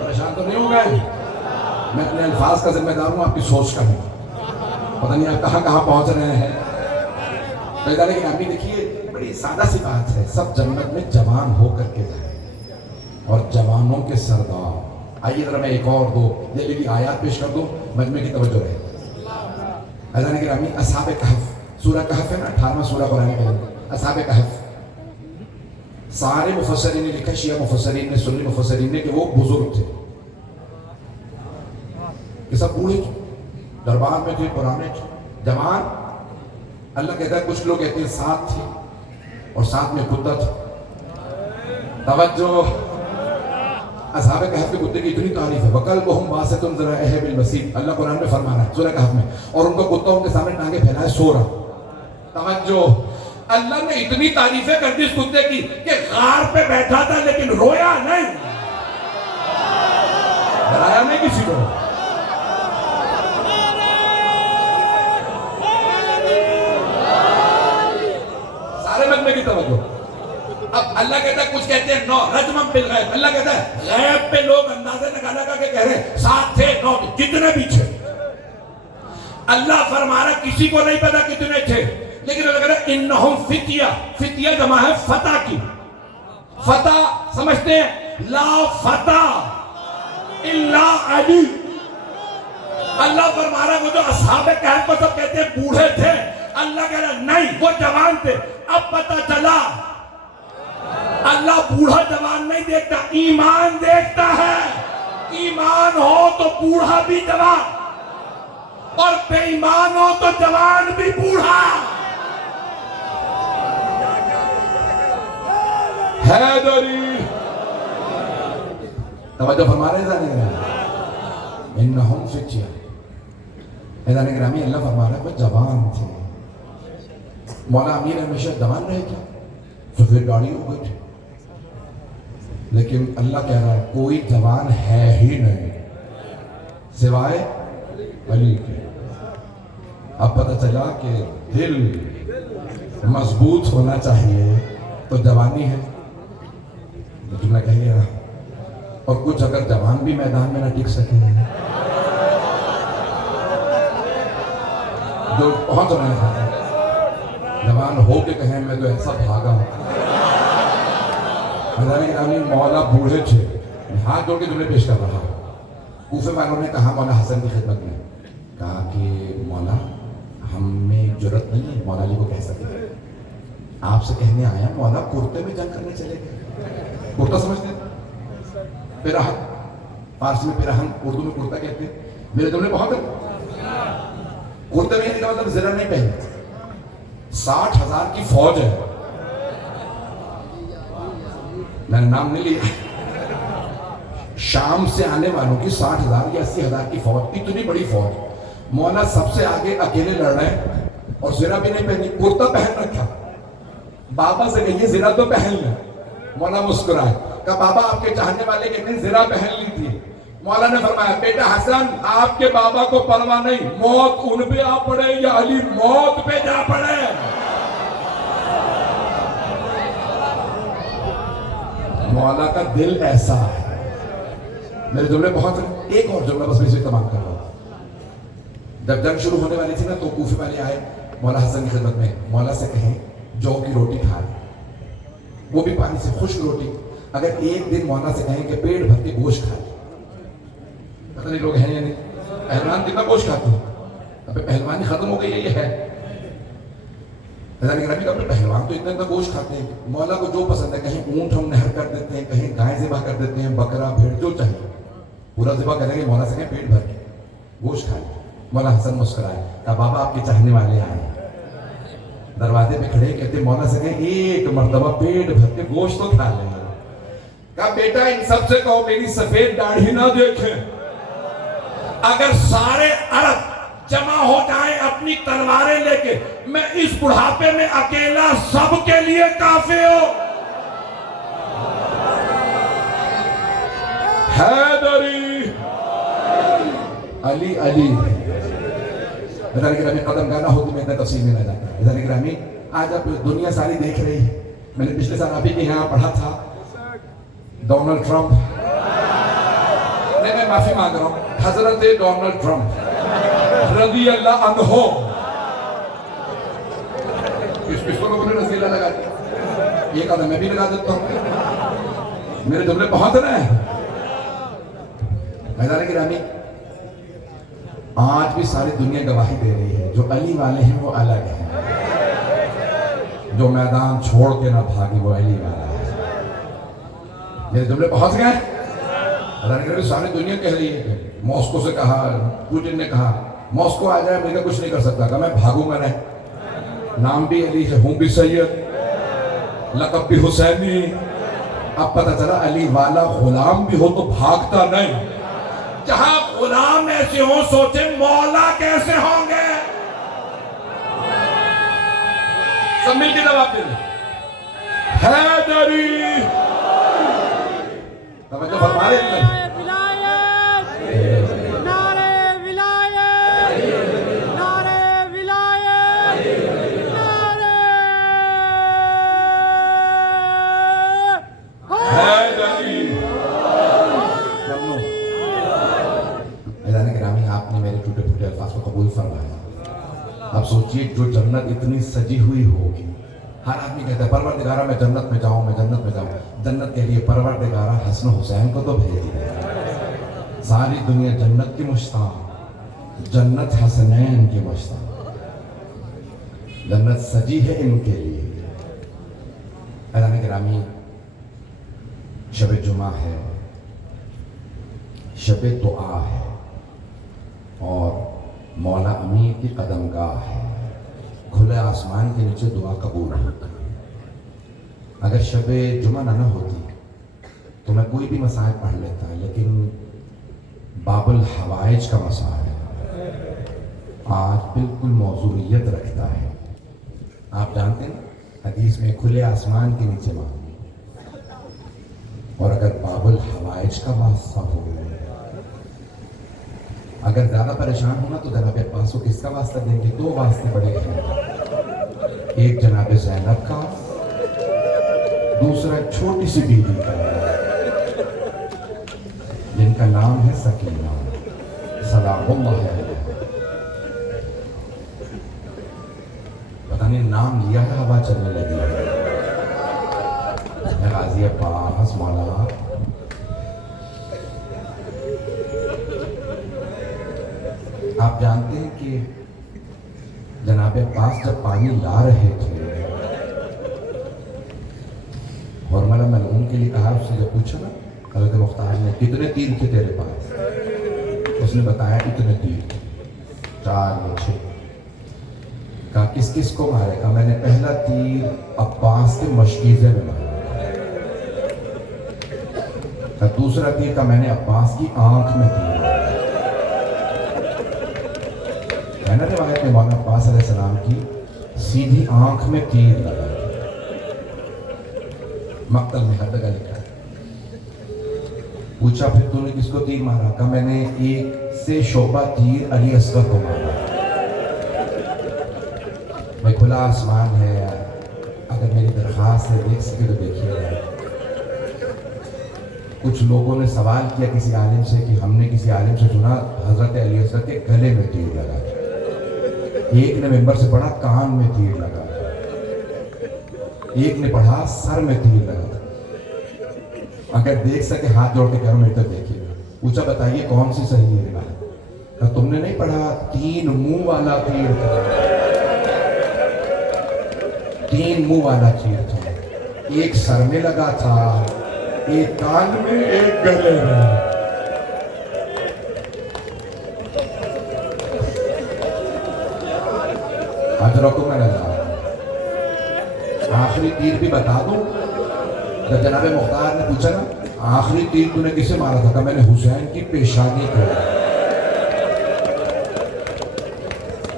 پریشان تو نہیں ہو گئے؟ میں اپنے الفاظ کا ذمہ دار ہوں, آپ کی سوچ کا نہیں. پتہ نہیں آپ کہاں کہاں پہنچ رہے ہیں. تو ادارے کی نامی دیکھیے بڑی سادہ سی بات ہے, سب جنت میں جوان ہو کر کے جائیں اور جوانوں کے سردار. آئیے ذرا میں ایک اور دو دلیلی آیات پیش کر دوں, مجمع کی توجہ رہے. عزیزان گرامی اصحاب کہف, سورہ کہف ہے نا 18واں سورہ قرآن میں. اصحاب کہف سارے مفسرین نے لکھا, شیعہ مفسرین نے, سنی مفسرین نے, کہ وہ بزرگ تھے, کہ سب بوڑھے تھے, دربار میں تھے, پرانے تھے, جوان. اللہ کہتا ہے کچھ لوگ کہتے ہیں 7 تھے اور 7 میں کتا تھا. توجہ, اصحاب کہف کے کتے کی اتنی تعریف ہے. وَقَلْبُهُمْ بَاسِطٌ ذِرَاعَیْهِ بِالْوَسِيدِ, اللہ قرآن میں فرمانا ہے سورہ کہف میں, اور ان کا کتا ان کے سامنے ٹانگیں پھیلائے سو رہا. توجہ, اللہ نے اتنی تعریفیں کر دی اس کتے کی کہ غار پہ بیٹھا تھا لیکن رویا نہیں, ڈرایا نہیں کسی کو. سارے مجمع کی توجہ. اب اللہ کہتا ہے کچھ کہتے ہیں 9 رجمم بالغیب. اللہ کہتا ہے غیب پہ لوگ اندازے لگا لگا کے کہہ رہے ہیں 7 تھے 9 جتنے بھی تھے. اللہ فرما رہا کسی کو نہیں پتا کتنے تھے, لیکن اللہ کہتا ہے انہم فتیہ. فتیہ جمع ہے فتح کی. فتح سمجھتے ہیں, لا فتح الا علی. اللہ فرما رہا وہ جو اصحاب کہف کو سب کہتے ہیں بوڑھے تھے, اللہ کہہ رہا نہیں وہ جوان تھے. اب پتہ چلا اللہ بوڑھا جوان نہیں دیکھتا, ایمان دیکھتا ہے. ایمان ہو تو بوڑھا بھی جوان, اور بے ایمان ہو تو جوان بھی بوڑھا. حیدری توجہ فرما رہے ہیں. انہم فتیہ. حیدان گرامی اللہ فرما رہا ہے وہ جوان تھے. مولا امیر ہمیشہ جوان رہے کیا؟ سفید داڑھی ہو گئی تھی, لیکن اللہ کہہ رہا ہے کوئی جوان ہے ہی نہیں سوائے علی کے. اب پتہ چلا کہ دل مضبوط ہونا چاہیے تو جوانی ہے. جملہ کہیے گا. اور کچھ اگر جوان بھی میدان میں نہ ٹک سکے, جو پہنچ رہے ہیں جوان ہو کے کہیں میں تو ایسا بھاگا. مولا بوڑھے تھے, ہاتھ جوڑ کے جملے پیش کر رہا. کوفے والوں نے کہا مولا حسن کی خدمت میں, کہا کہ مولا ہم میں جرت نہیں ہے مولا علی کو کہہ سکتے. آپ سے کہنے آیا مولا کرتے میں جنگ کرنے چلے گئے. کرتا سمجھتے ہیں؟ پیراہن. فارسی میں پیراہن، اردو میں کرتا کہتے ہیں. میرے جملے بہت ہیں. کرتے میں کا مطلب زرہ نہیں پہنے. 60,000 کی فوج ہے. میں نے نام نہیں لیا. شام سے آنے والوں کی 60,000 یا 80,000 کی فوج، اتنی بڑی فوج. مولا سب سے آگے اکیلے لڑ رہے ہیں اور زرہ بھی نہیں پہنی، کرتا پہن رکھا. بابا سے کہیے زرہ تو پہن لیں. مولا مسکرائے، کہا بابا آپ کے چاہنے والے کہتے ہیں زرہ پہن لی تھی. مولا نے فرمایا بیٹا حسن، آپ کے بابا کو پرواہ نہیں، موت ان پہ آ پڑے یا علی موت پہ جا پڑے. مولا کا دل ایسا ہے. میرے جملے بہت ہیں. ایک اور جملہ بس میں اسے تمام کر رہا ہوں. جب جنگ شروع ہونے والی تھی نا تو کوفے والے آئے مولا حسن کی خدمت میں. مولا سے کہیں جو کی روٹی کھا لیں، وہ بھی پانی سے خشک روٹی. اگر ایک دن مولا سے کہیں کہ پیٹ بھر کے گوشت کھا لیں. پتہ نہیں لوگ ہیں یا نہیں. پہلوان کتنا گوشت کھاتے ہیں؟ اب پہلوانی ختم ہو گئی ہے. یہ ہے پہلوان تو اتنا گوشت کھاتے ہیں. مولا کو جو پسند ہے، کہیں اونٹ ہم نہر کر دیتے ہیں، کہیں گائے ذبح کر دیتے ہیں، بکرا بھیڑ جو چاہیے پورا ذبح کریں گے. مولا سے کہیں پیٹ بھر کے گوشت کھا لیں. مولا حسن مسکرائے، کہا بابا آپ کے چاہنے والے آئے. دروازے پہ کھڑے کہتے مولا سے کہیں ایک مرتبہ پیٹ بھر کے گوشت تو کھا لیں. کہا بیٹا ان سب سے کہو میری سفید داڑھی نہ دیکھیں. اگر سارے عرب جمع ہو جائیں اپنی تلواریں لے کے، میں اس بڑھاپے میں اکیلا سب کے لیے کافی ہوں. حیدری علی علی. ادھر گرامی قدم گانا ہوتی میں اتنا تفصیل میں نہ جاتا. ادھر گرامی آج اب دنیا ساری دیکھ رہی ہے. میں نے پچھلے سال آپ ہی کے یہاں پڑھا تھا ڈونلڈ ٹرمپ. میں معافی مانگ رہا ہوں، حضرت ڈونلڈ ٹرمپ رضی اللہ عنہ. اس کو لوگوں نے رضی اللہ لگا دیا. یہ قدم میں بھی لگا دیتا ہوں. میرے جملے بہت رہے ہیں. میدان گرامی آج بھی ساری دنیا گواہی دے رہی ہے جو علی والے ہیں وہ الگ ہیں. جو میدان چھوڑ کے نہ بھاگی وہ علی والا ہے. میرے جملے پہنچ گئے. ساری دنیا کہہ رہی ہے. ماسکو سے کہا، پوٹن نے کہا ماسکو آ جائے، میں کچھ نہیں کر سکتا. کہ میں بھاگوں گا نہیں. نام بھی علی ہے، ہوں بھی سید، لقب بھی حسینی. اب پتہ چلا علی والا غلام بھی ہو تو بھاگتا نہیں. جہاں غلام ایسے ہوں سوچے مولا کیسے ہوں گے. سب مل کے جواب دے دیں. حیدری توجہ فرما رہے ہیں. اب سوچئے جو جنت اتنی سجی ہوئی ہوگی، ہر آدمی کہتا ہے پروردگارہ میں جنت میں جاؤں، میں جنت میں جاؤں. جنت کے لیے پروردگارہ حسن حسین کو تو بھیج دیا. ساری دنیا جنت کی مشتاق، جنت حسنین کی مشتاق. جنت سجی ہے ان کے لیے. اعلان گرامی شب جمعہ ہے، شب دعا ہے اور مولا امیر کی قدم گاہ ہے. کھلے آسمان کے نیچے دعا قبول ہوگی. اگر شب جمعہ نہ ہوتی تو میں کوئی بھی مسائل پڑھ لیتا، لیکن باب الحوائج کا مسائل آج بالکل موضوعیت رکھتا ہے. آپ جانتے ہیں حدیث میں کھلے آسمان کے نیچے مانگی، اور اگر باب الحوائج کا واسطہ ہو، اگر زیادہ پریشان ہونا تو جناب عباس کو کس کا واسطہ دیں گے؟ 2 واسطے پڑے ہیں. ایک جناب زینب کا، دوسرا چھوٹی سی بیوی کا جن کا نام ہے سکینہ سلام اللہ علیہ. پتہ نہیں نام لیا ہے ہوا چلنے لگی ہے. غازی عباس مولا آپ جانتے ہیں کہ جناب عباس جب پانی لا رہے تھے کے لیے کہا, اس سے جب پوچھا نا حضرت مختار نے کتنے تیر تھے تیرے پاس, اس نے بتایا اتنے تیر تھے, 4 یا 6. کہا کس کس کو مارے؟ کہا میں نے پہلا تیر عباس کے مشکیزے میں مارا. کہا دوسرا تیر کا میں نے عباس کی آنکھ میں تیر مارا. ہے نا روایت میں مولانا عباس علیہ السلام کی سیدھی آنکھ میں تیر لگا, مقتل میں ہر جگہ لکھا ہے. پوچھا پھر تو نے کس کو تیر مارا؟ کہا میں نے ایک سے شعبہ تیر علی اصغر کو مارا. میں کھلا آسمان ہے, اگر میری درخواست ہے دیکھ سکے تو دیکھیے گا. کچھ لوگوں نے سوال کیا کسی عالم سے کہ ہم نے کسی عالم سے سنا حضرت علی اصغر کے گلے میں تیر لگا. ایک نے ممبر سے پڑھا کان میں تیر لگا, ایک نے پڑھا سر میں تیر لگا. اگر دیکھ سکے ہاتھ جوڑ کے کہو میرے تک دیکھیے گا. پوچھا بتائیے کون سی صحیح ہے روایت؟ تم نے نہیں پڑھا 3 منہ والا تیر تھا, 3 منہ والا تیر تھا, ایک سر میں لگا تھا, ایک کان میں, ایک گلے میں. اجرکم اللہ. آخری تیر بھی بتا دوں. جب جناب مختار نے پوچھا نا آخری تیر تو نے کسے مارا تھا؟ کہا میں نے حسین کی پیشانی کو.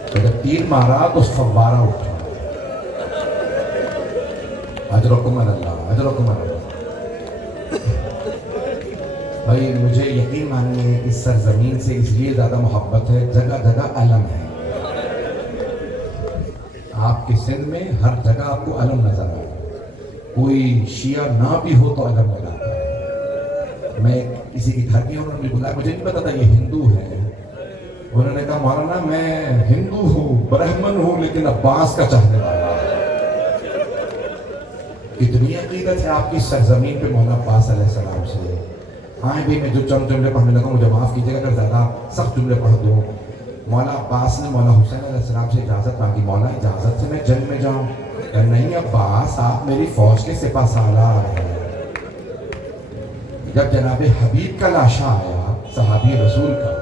تو جب تیر مارا تو فوارہ اٹھا. اجرکم اللہ, اجرکم اللہ. بھائی مجھے یقین مانیے اس سرزمین سے اس لیے زیادہ محبت ہے, جگہ جگہ علم ہے. آپ کے سندھ میں ہر جگہ آپ کو علم نظر آئے. کوئی شیعہ نہ بھی ہو تو علم لگاتا ہے. میں کسی کے گھر گیا, انہوں نے بولا مجھے نہیں پتا تھا یہ ہندو ہے. انہوں نے کہا مولانا میں ہندو ہوں, برہمن ہوں, لیکن عباس کا چاہنے والا ہوں. اتنی عقیدت ہے آپ کی سرزمین پہ مولانا عباس علیہ السلام سے. آئیں بھی میں جو چند جملے پڑھنے لگا مجھے معاف کیجیے گا اگر زیادہ سخت جملے پڑھ دوں. مولا عباس نے مولا حسین علیہ السلام سے اجازت مانگی, مولا اجازت سے میں جنگ میں جاؤں؟ کہ نہیں عباس آپ میری فوج کے سپہ سالار ہیں. جب جناب حبیب کا لاشا آیا صحابی رسول کا,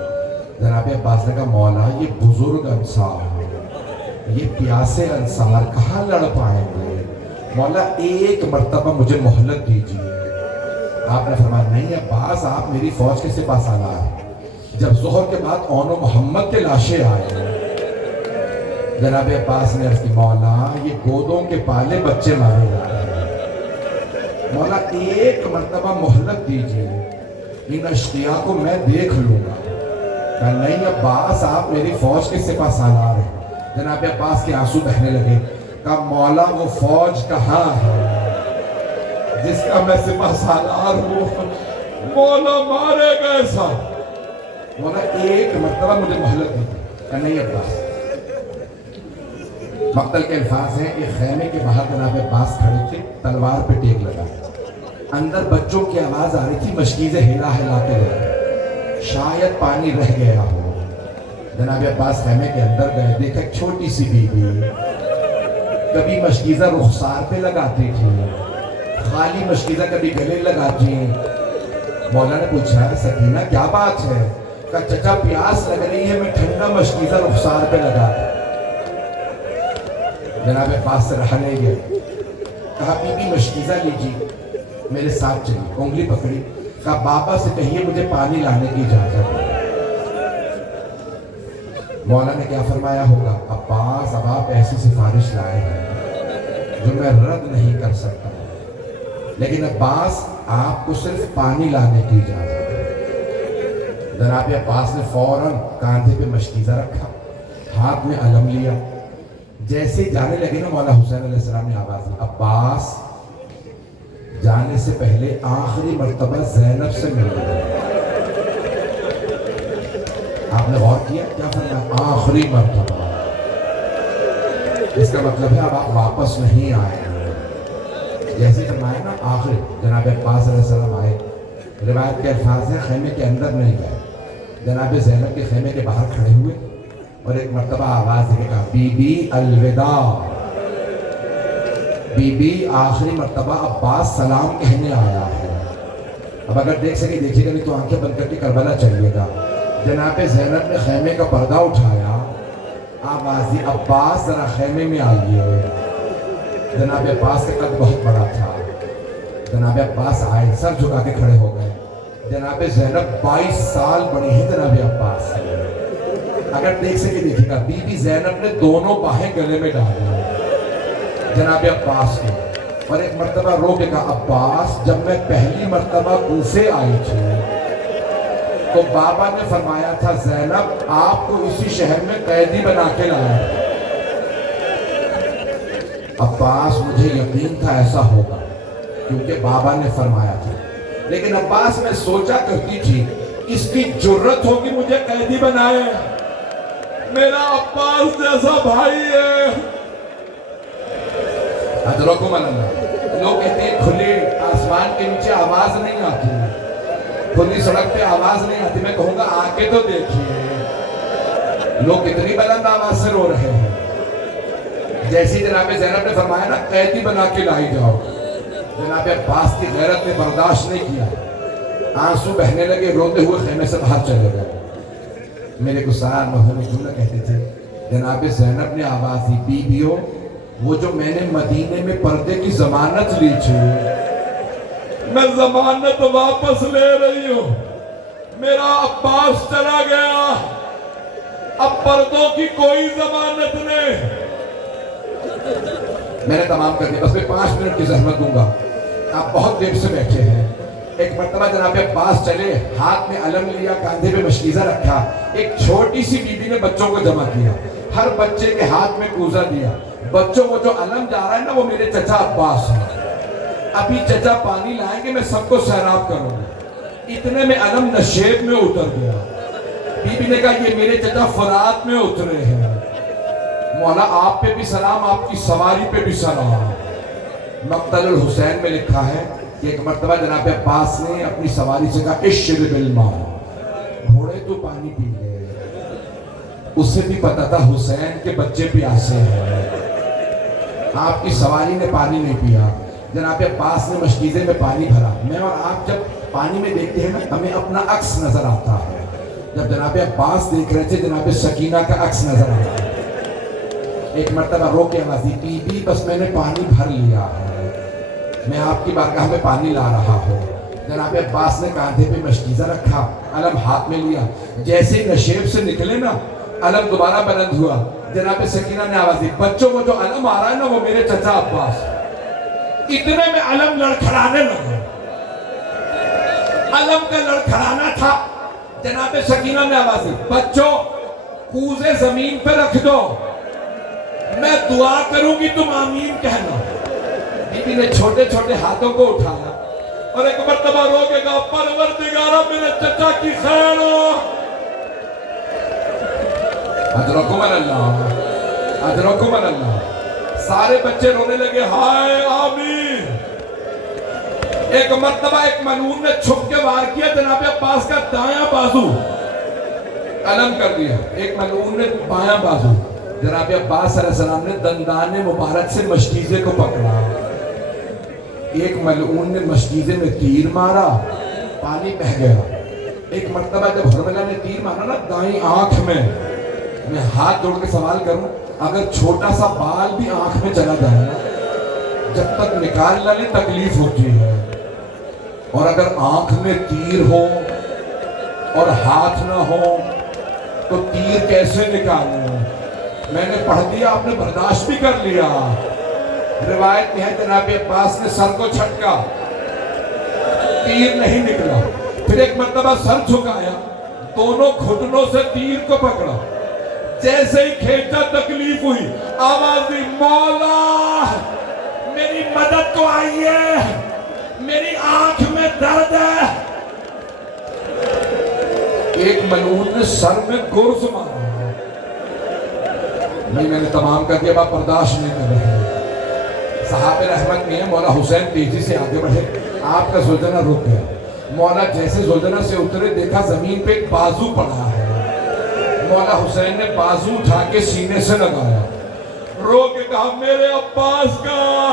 جناب عباس نے کہا مولا یہ بزرگ انصار, یہ پیاسے انصار کہاں لڑ پائیں گے, مولا ایک مرتبہ مجھے مہلت دیجیے. آپ نے فرمایا نہیں عباس آپ میری فوج کے سپہ سالار ہیں. جب ظہر کے بعد اون و محمد کے لاشیں آئے, جناب عباس نے عرض کی مولا یہ گودوں کے پالے بچے مارے جا رہے ہیں, مولا ایک مرتبہ مہلت دیجیے, ان اشقیاء کو میں دیکھ لوں گا. کہ نہیں عباس آپ میری فوج کے سپہ سالار ہیں. جناب عباس کے آنسو بہنے لگے. کہا مولا وہ فوج کہاں ہے جس کا میں سپہ سالار ہوں؟ مولا مارے گئے سب. مولا ایک مرتبہ مجھے مہلت دیجیے. کہ نہیں عباس. مقتل کے الفاظ ہیں, ایک خیمے کے باہر جناب عباس کھڑے تھے, تلوار پہ ٹیک لگا. اندر بچوں کی آواز آ رہی تھی مشکیزیں ہلا ہلا کے گئے, شاید پانی رہ گیا ہو. جناب عباس خیمے کے اندر گئے, دیکھا ایک چھوٹی سی بیوی, کبھی مشکیزہ رخسار پہ لگاتی تھی, خالی مشکیزہ کبھی گلے لگاتی. مولا نے پوچھا سکینہ کیا بات ہے؟ کہا چچا پیاس لگ رہی ہے, میں ٹھنڈا مشکیزہ رخسار پہ لگا. جناب عباس سے رہا نہیں گیا. کہا بی بی مشکیزہ لیجیے, میرے ساتھ چلی. انگلی پکڑی. کہا بابا سے کہیے مجھے پانی لانے کی اجازت ہے. مولا نے کیا فرمایا ہوگا؟ عباس اب آپ ایسی سفارش لائے ہیں جو میں رد نہیں کر سکتا, لیکن عباس آپ کو صرف پانی لانے کی اجازت ہے. جناب عباس نے فوراً کاندھے پہ مشکیزہ رکھا, ہاتھ میں علم لیا. جیسے جانے لگے نا مولا حسین علیہ السلام نے آواز دی, عباس جانے سے پہلے آخری مرتبہ زینب سے مل گئے. آپ نے غور کیا کیا فرمایا؟ آخری مرتبہ. اس کا مطلب ہے اب آپ واپس نہیں آئے. جیسے فرمایا نا آخری, جناب عباس علیہ السلام آئے. روایت کے الفاظ ہیں خیمے کے اندر نہیں گئے, جناب زینب کے خیمے کے باہر کھڑے ہوئے اور ایک مرتبہ آواز دے کے کہا بی بی الوداع. بی بی آخری مرتبہ عباس سلام کہنے آیا ہے. اب اگر دیکھ سکے دیکھیے گا, نہیں تو آنکھیں بند کر کے کربلا چلیے گا. جناب زینب نے خیمے کا پردہ اٹھایا, آواز دی عباس ذرا خیمے میں آئیے. جناب عباس کا قد بہت بڑا تھا. جناب عباس آئے, سر جھکا کے کھڑے ہو گئے. جناب زینب 22 سال بڑی ہیں جناب عباس سے. اگر دیکھ سکے دیکھیے گا, بی بی زینب نے دونوں باہیں گلے میں ڈالی جناب عباس کے, اور ایک مرتبہ رو کے کہا, عباس جب میں پہلی مرتبہ کوفے آئی تھی تو بابا نے فرمایا تھا زینب آپ کو اسی شہر میں قیدی بنا کے لایا. عباس مجھے یقین تھا ایسا ہوگا کیونکہ بابا نے فرمایا تھا, لیکن عباس میں سوچا کرتی تھی اس کی جرت ہوگی مجھے قیدی بنائے, میرا عباس جیسا بھائی ہے. حضرکم اللہ. لوگ کہتے ہیں کھلے آسمان کے نیچے آواز نہیں آتی, کھلی سڑک پہ آواز نہیں آتی. میں کہوں گا آنکھیں تو دیکھیے, لوگ کتنی بلند آواز سے رو رہے ہیں. جیسی جناب زینب نے فرمایا نا قیدی بنا کے لائی جاؤ, جناب عباس کی غیرت نے برداشت نہیں کیا, آنسو بہنے لگے, روتے ہوئے خیمے سے باہر چلے گئے. میرے گسار محمد جملہ کہتے تھے, جناب زینب نے آواز دی, بیویوں وہ جو میں نے مدینے میں پردے کی ضمانت لی تھی میں ضمانت واپس لے رہی ہوں. میرا عباس چلا گیا, اب پردوں کی کوئی ضمانت نہیں. میں نے تمام کر دیا, بس میں 5 منٹ کی زحمت دوں گا, آپ بہت دیر سے بیٹھے ہیں. ایک مرتبہ جناب عباس چلے, ہاتھ میں علم لیا, کاندھے پہ مشکیزہ رکھا. ایک چھوٹی سی بی بی نے بچوں کو جمع کیا, ہر بچے کے ہاتھ میں کوزہ دیا. بچوں کو جو علم جا رہا ہے نا وہ میرے چچا عباس ہیں, ابھی چچا پانی لائیں گے میں سب کو سیراب کروں گا. اتنے میں علم نشیب میں اتر گیا. بی بی نے کہا یہ میرے چچا فرات میں اترے ہیں. مولا آپ پہ بھی سلام, آپ کی سواری پہ بھی سلام. مقتل الحسین میں لکھا ہے کہ ایک مرتبہ جناب عباس نے اپنی سواری سے کہا اشرب الماء, گھوڑے تو پانی پی لے. اسے بھی پتا تھا حسین کے بچے پیاسے ہیں, آپ کی سواری نے پانی نہیں پیا. جناب عباس نے مشکیزے میں پانی بھرا. میں اور آپ جب پانی میں دیکھتے ہیں نا ہمیں اپنا عکس نظر آتا ہے. جب جناب عباس دیکھ رہے تھے جناب سکینہ کا عکس نظر آتا ہے. ایک مرتبہ رو کے آواز دی, بی بی بس میں نے پانی بھر لیا ہے, میں آپ کی بارگاہ میں پانی لا رہا ہوں. جناب عباس نے کاندھے پہ مشکیزہ رکھا, علم ہاتھ میں لیا. جیسے ہی نشیب سے نکلے نا علم دوبارہ بلند ہوا. جناب سکینہ نے آواز دی, بچوں کو جو علم آ رہا ہے نا وہ میرے چچا عباس. اتنے میں علم لڑکھڑانے لگا, علم کا لڑکھڑانا تھا. جناب سکینہ نے آواز دی, بچوں کوزے زمین پہ رکھ دو, میں دعا کروں گی تم آمین کہنا. بی بی نے چھوٹے چھوٹے ہاتھوں کو اٹھایا اور ایک مرتبہ رو کے کہا پروردگارہ میرے چچا کی خیر ہو. اجرکم اللہ, اجرکم اللہ. سارے بچے رونے لگے, ہائے آمین. ایک مرتبہ ایک ملعون نے چھپ کے وار کیا, جناب عباس کا دایاں بازو علم کر دیا. ایک ملعون نے بایاں بازو. جناب عباس علیہ السلام نے دندان مبارک سے مشکیزے کو پکڑا. ایک ملعون نے مشکیزے میں تیر مارا, پانی بہہ گیا. ایک مرتبہ جب حرملہ نے تیر مارا نا دائیں آنکھ میں ہاتھ جوڑ کے سوال کروں, اگر چھوٹا سا بال بھی آنکھ میں چلا جائے نا جب تک نکال نہ لے تکلیف ہوتی ہے, اور اگر آنکھ میں تیر ہو اور ہاتھ نہ ہو تو تیر کیسے نکالوں. میں نے پڑھ دیا, آپ نے برداشت بھی کر لیا. روایت میں ہے جناب عباس نے سر کو چھٹکا, تیر نہیں نکلا. پھر ایک مرتبہ سر جھکایا, دونوں گھٹنوں سے تیر کو پکڑا. جیسے ہی کھینچا تکلیف ہوئی, آواز دی مولا میری مدد کو آئیے, میری آنکھ میں درد ہے. ایک ملعون نے سر میں گرز مارا. نہیں میں نے تمام کر دیا, آپ برداشت نہیں کر رہے. صحابہ رحمت میں مولا حسین تیزی سے آگے بڑھے, آپ کا زلجنہ رک گیا. مولا جیسے زلجنہ سے اترے دیکھا زمین پہ ایک بازو پڑا ہے. مولا حسین نے بازو اٹھا کے سینے سے لگایا, رو کے کہا میرے عباس کا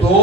2